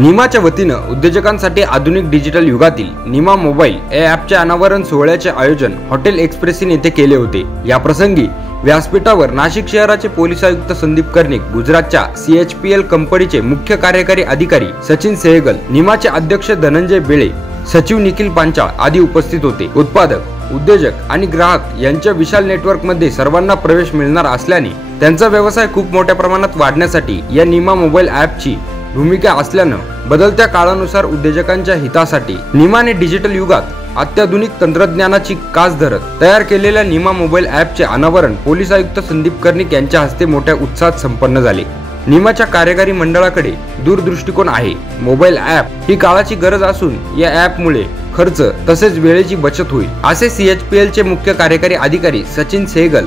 निमाच्या वतीनं उद्योजकांसाठी आधुनिक डिजिटल युगातील निमा मोबाईल या ॲपच्या अनावरण सोहळ्याचे आयोजन हॉटेल एक्सप्रेसिन येथे केले होते। या प्रसंगी व्यासपीठावर नाशिक शहराचे पोलीस आयुक्त संदीप कर्णिक, गुजरातच्या CHPL कंपनीचे मुख्य कार्यकारी अधिकारी सचिन सेहगल, निमाचे अध्यक्ष धनंजय बेळे, सचिव निखिल पांचाळ आदी उपस्थित होते। उत्पादक, उद्योजक आणि ग्राहक यांच्या विशाल नेटवर्कमध्ये सर्वांना प्रवेश मिळणार असल्याने त्यांचा व्यवसाय खूप मोठ्या प्रमाणात वाढण्यासाठी या निमा मोबाईल ॲपची भूमिका असल्यानं बदलत्या काळानुसार उद्योजकांच्या हितासाठी निमाने डिजिटल युगात अत्याधुनिक तंत्रज्ञानाची कास धरत तयार केलेल्या निमा मोबाईल ॲपचे अनावरण पोलीस आयुक्त संदीप कर्णिक यांच्या हस्ते मोठ्या उत्साहात संपन्न झाले। निमाच्या कार्यकारी मंडळाकडे दूरदृष्टिकोन आहे। मोबाईल ॲप ही काळाची गरज असून या ॲपमुळे खर्च तसेच वेळेची बचत होईल, असे CHPL चे मुख्य कार्यकारी अधिकारी सचिन सेहगल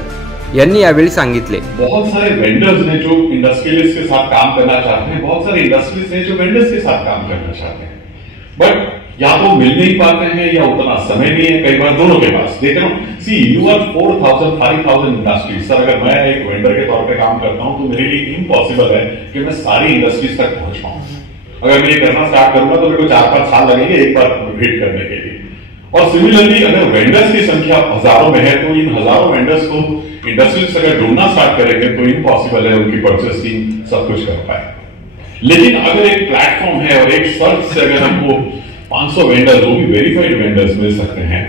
यांनी यावेळी सांगितले। बहुत सारे वेंडर्स ने जो इंडस्ट्रियलिस्ट के साथ काम करना चाहते हैं, बहुत सारे इंडस्ट्रीज ने जो वेंडर्स के साथ काम करना चाहते हैं, बट या तो मिल नहीं पाते हैं या उतना समय नहीं है, कई बार दोनों के पास। देख रहा हूं, C U R 4000 5000 industries. Sir अगर मैं एक वेंडर के तौर पे काम करता हूं तो मेरे लिए इम्पॉसिबल है कि मैं सारी इंडस्ट्रीज तक पहुंच पाऊं। अगर मैं ये करना स्टार्ट करूंगा तो मेरे को 4-5 साल लगेंगे एक बार हिट करने के लिए। और सिमिलरली अगर वेंडर्स की संख्या हजारों में है तो इन हजारों वेंडर्स को इंडस्ट्रीज अगर ढूंढना स्टार्ट करेंगे तो इम्पॉसिबल है उनकी परचेस टीम सब कुछ कर पाए। लेकिन अगर एक प्लेटफॉर्म है और एक सर्च से अगर हमको 500 वेंडर्स, वो भी वेरीफाइड वेंडर्स मिल सकते हैं,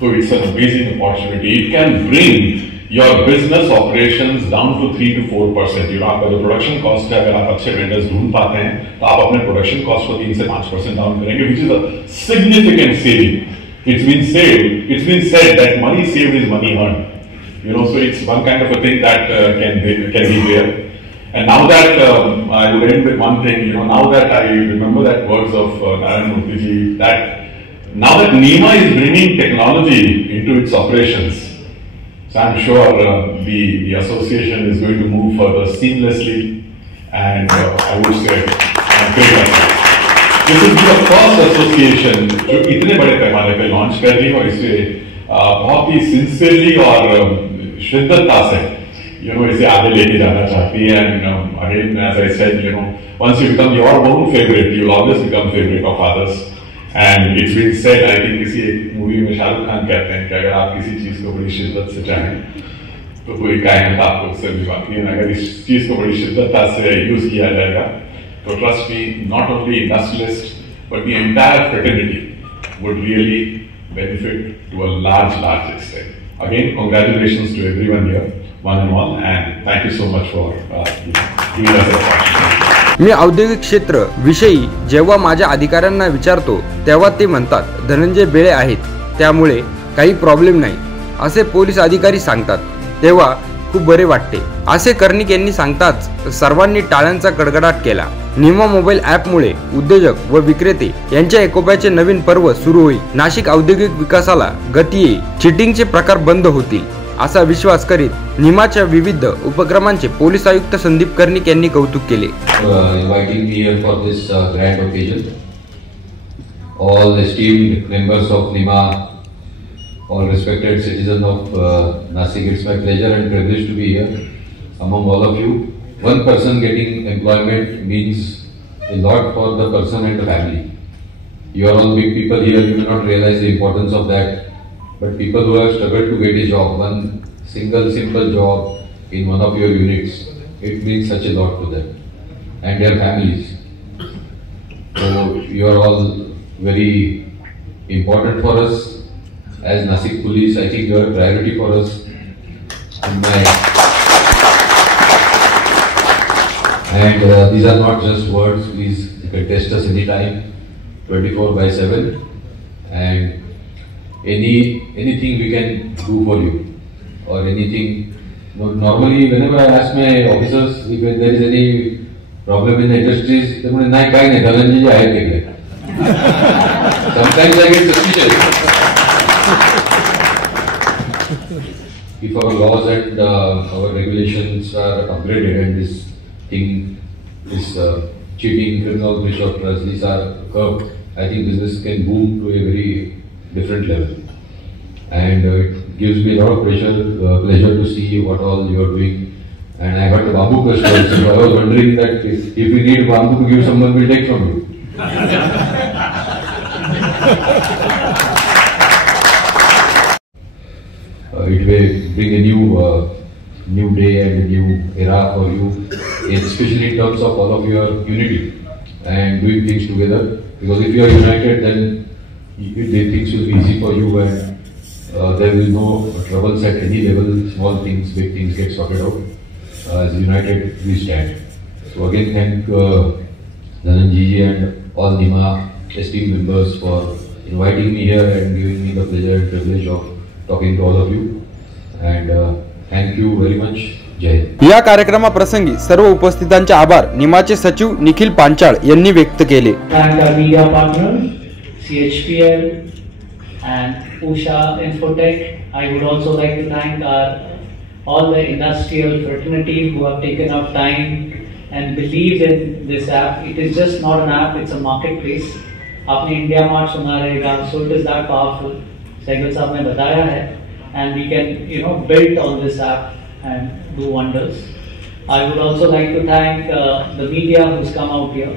तो it's an amazing opportunity. It can bring your business operations down to 3 to 4%। You know, आपका जो प्रोडक्शन कॉस्ट है, अगर आप अच्छे वेंडर्स ढूंढ पाते हैं तो आप अपने प्रोडक्शन कॉस्ट को 3 से 5% डाउन करेंगे, which is a significant saving. It's been said that money saved is money earned. You know, so it's one kind of a thing that can be there. And now that I will end with one thing. You know, now that I remember that words of Narayan Murthy ji, that now that NIMA is bringing technology into its operations, so I'm sure the association is going to move further seamlessly, and I would say great. This is the first association जो इतने बड़े पैमाने पे launch कर रही है और इसे बहुत ही सिंसियरली और शिद्दतता से इसे आगे लेके जाना चाहती है। End again as I said, once you become your own favorite, you will always become favorite of others. And it's been said, I think किसी एक मूवी में शाहरुख खान कहते हैं कि अगर आप किसी चीज को बड़ी शिद्दत से चाहें तो कोई कायनात आपको उससे भी बाकी है। अगर इस चीज को बड़ी शिद्दतता से यूज किया जाएगा तो trust me, not only industrialists but the entire fraternity would really benefit to a large extent. Again, congratulations to everyone here, one and all, and thank you so much for giving us the opportunity. मी औद्योगिक क्षेत्र विषयी जेव्हा माझ्या अधिकाऱ्यांना विचारतो तेव्हा ते म्हणतात धनंजय बेळे आहेत, त्यामुळे काही प्रॉब्लेम नाही, असे पोलीस अधिकारी सांगतात। तेव्हा खूप बरे वाटते, असे कर्णिक यांनी सांगताच सर्वांनी टाळ्यांचा गडगडाट केला। निमा मोबाईल ॲपमुळे उद्योजक व विक्रेते यांच्या एकोप्याचे नवीन पर्व सुरू होईल। नाशिक औद्योगिक विकासाला गती येईल, चिटिंगचे प्रकार बंद होतील, असा विश्वास करीत निमाच्या विविध उपक्रमांचे पोलीस आयुक्त संदीप कर्णिक यांनी कौतुक केले। Inviting me here for this grand occasion. All esteemed members of NIMA, all respected citizens of Nashik, it's my pleasure and privilege to be here among all of you. One person getting employment means a lot for the person and the family. You are all big people here, you may not realize the importance of that, but people who have struggled to get a job, one single simple job in one of your units, it means such a lot to them and their families. So you are all very important for us as Nashik Police. I think you are a priority for us. And these are not just words. Please, you can test us anytime, 24/7, and anything we can do for you, or anything. Normally, whenever I ask my officers if there is any problem in the industries, they say, "Nahi, kai nahi, Dharanjay ji aaye dekh rahe." Sometimes I get suspicious. If our laws and our regulations are upgraded and this thing, this cheating, criminal breach of trust, these are curbed, I think business can boom to a very different level. And it gives me a lot of pleasure to see what all you are doing And I heard the bamboo crusher also. So I was wondering that if we need bamboo to give, someone will take from you. It may bring a new day and a new era for you, especially in terms of all of your unity and doing things together. Because if you are united, then things will be easy for you, and there will be no troubles at any level. Small things, big things get sorted out. As united, we stand. So again, thank Dhananji and all NIMA esteemed members for inviting me here and giving me the pleasure and privilege of talking to all of you. And thank you very much. जय हिंद. या कार्यक्रमाप्रसंगी सर्व उपस्थितांचे आभार निमाचे सचिव निखिल पांचाळ यांनी व्यक्त केले. Thank our media partners, CHPL and Usha Infotech. I would also like to thank all the industrial fraternity who have taken up time and believe in this app. It is just not an app; it's a marketplace. आपने India mart सुना रहेगा, so it is that powerful. Sahgal साहब ने बताया है, and we can build on this app and do wonders. I would also like to thank the media who's come out here.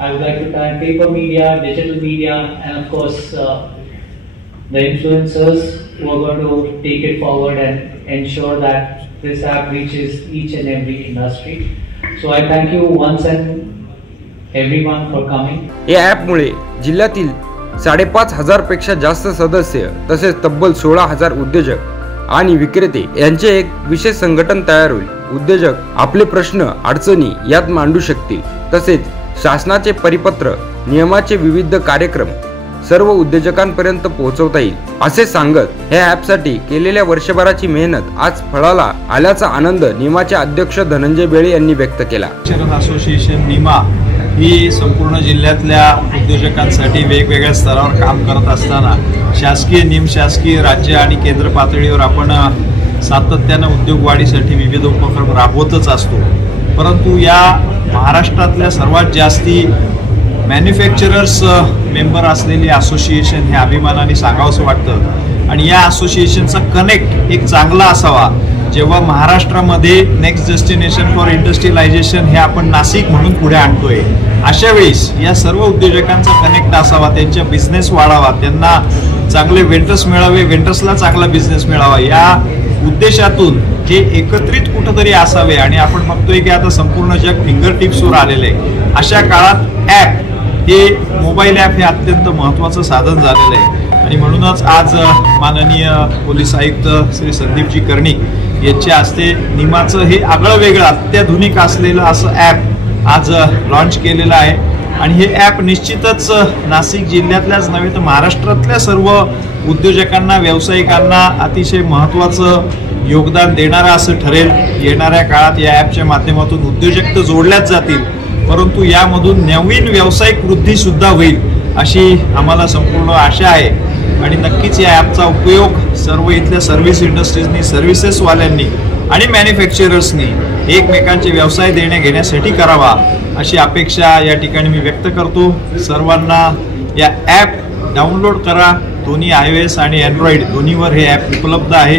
I would like to thank paper media, digital media, and of course the influencers who are going to take it forward and ensure that this app reaches each and every industry. So I thank you once and everyone for coming. या ॲपमुळे जिल्ह्यातील 5,500 पेक्षा जास्त सदस्य तसेच तब्बल 16,000 उद्योजक आणि विक्रेते यांचे एक विशेष संघटन तयार होईल. उद्योजक आपले प्रश्न अडचणी यात मांडू शकतील. तसेच शासनाचे परिपत्र नियमाचे विविध कार्यक्रम सर्व उद्योजकांपर्यंत पोहोचवता येईल असे सांगत या ॲपसाठी केलेल्या वर्षभराची मेहनत आज फळाला आल्याचा आनंद निमाचे अध्यक्ष धनंजय बेळे यांनी व्यक्त केला. असोसिएशन निमा ही संपूर्ण जिल्ह्यातल्या उद्योजकांसाठी वेगवेगळ्या स्तरावर काम करत असताना शासकीय निमशासकीय राज्य आणि केंद्र पातळीवर आपण सातत्याने उद्योग वाढीसाठी विविध उपक्रम राबवतच असतो. परंतु या महाराष्ट्रातल्या सर्वात जास्ती मॅन्युफॅक्चरर्स मेंबर असलेले असोसिएशन हे अभिमानाने सांगावंसं वाटतं. आणि या असोसिएशनचा कनेक्ट एक चांगला असावा. जेव्हा महाराष्ट्रामध्ये नेक्स्ट डेस्टिनेशन फॉर इंडस्ट्रियलायझेशन हे आपण नाशिक म्हणून पुढे आणतोय, अशा वेळेस या सर्व उद्योजकांचा कनेक्ट असावा, त्यांचा बिझनेस वाढावा, त्यांना चांगले वेंडर्स मिळावे, वेंडर्सला चांगला बिझनेस मिळावा, या उद्देशातून हे एकत्रित कुठंतरी असावे. आणि आपण बघतोय की आता संपूर्ण जग फिंगर टिप्सवर आलेलं आहे. अशा काळात ॲप हे मोबाईल ॲप हे अत्यंत महत्त्वाचं साधन झालेलं आहे. आणि म्हणूनच आज माननीय पोलीस आयुक्त श्री संदीपजी कर्णिक यांच्या हस्ते निमाचं हे आगळं वेगळं अत्याधुनिक असलेलं असं ॲप आज लॉन्च केलेलं आहे. आणि हे ॲप निश्चितच नाशिक जिल्ह्यातल्याच नव्हे तर महाराष्ट्रातल्या सर्व उद्योजकांना व्यावसायिकांना अतिशय महत्त्वाचं योगदान देणारं असं ठरेल. येणाऱ्या काळात या ॲपच्या माध्यमातून उद्योजक तर जोडल्याच जातील, परंतु यामधून नवीन व्यावसायिक वृद्धी सुद्धा होईल अशी आम्हाला संपूर्ण आशा आहे. आणि नक्कीच या ॲपचा उपयोग सर्व इथल्या सर्व्हिस इंडस्ट्रीजनी, सर्व्हिसेसवाल्यांनी आणि मॅन्युफॅक्चरर्सनी एकमेकांचे व्यवसाय देण्या घेण्यासाठी करावा अशी अपेक्षा या ठिकाणी मी व्यक्त करतो. सर्वांना या ॲप डाउनलोड करा. दोन्ही iOS आणि Android दोन्हीवर हे ॲप उपलब्ध आहे.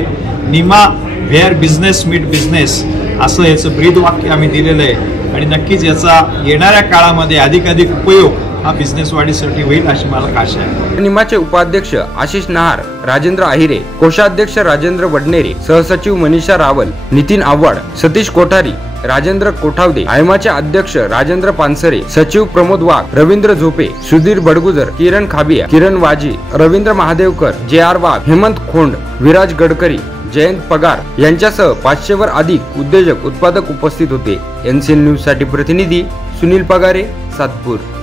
Nima where business meet business असं याचं ब्रीद वाक्य आम्ही दिलेलं आहे. आणि नक्कीच याचा येणाऱ्या काळामध्ये अधिकाधिक उपयोग हा बिझनेस वाढीसाठी होईल अशी मला आशा आहे. निमाचे उपाध्यक्ष आशिष नहार, राजेंद्र आहिरे, कोषाध्यक्ष राजेंद्र वडनेरे, सहसचिव मनीषा रावल, नितीन आव्हाड, सतीश कोठारी, राजेंद्र कोठावदे, आयमाचे अध्यक्ष राजेंद्र पानसरे, सचिव प्रमोद वाघ, रवींद्र झोपे, सुधीर बडगुजर, किरण खाबिया, किरण वाजी, रवींद्र महादेवकर, JR वाघ, हेमंत खोंड, विराज गडकरी, जयंत पगार यांच्यासह 500 वर अधिक उद्योजक उत्पादक उपस्थित होते. NCN न्यूज साठी प्रतिनिधी सुनील पगारे, सातपूर.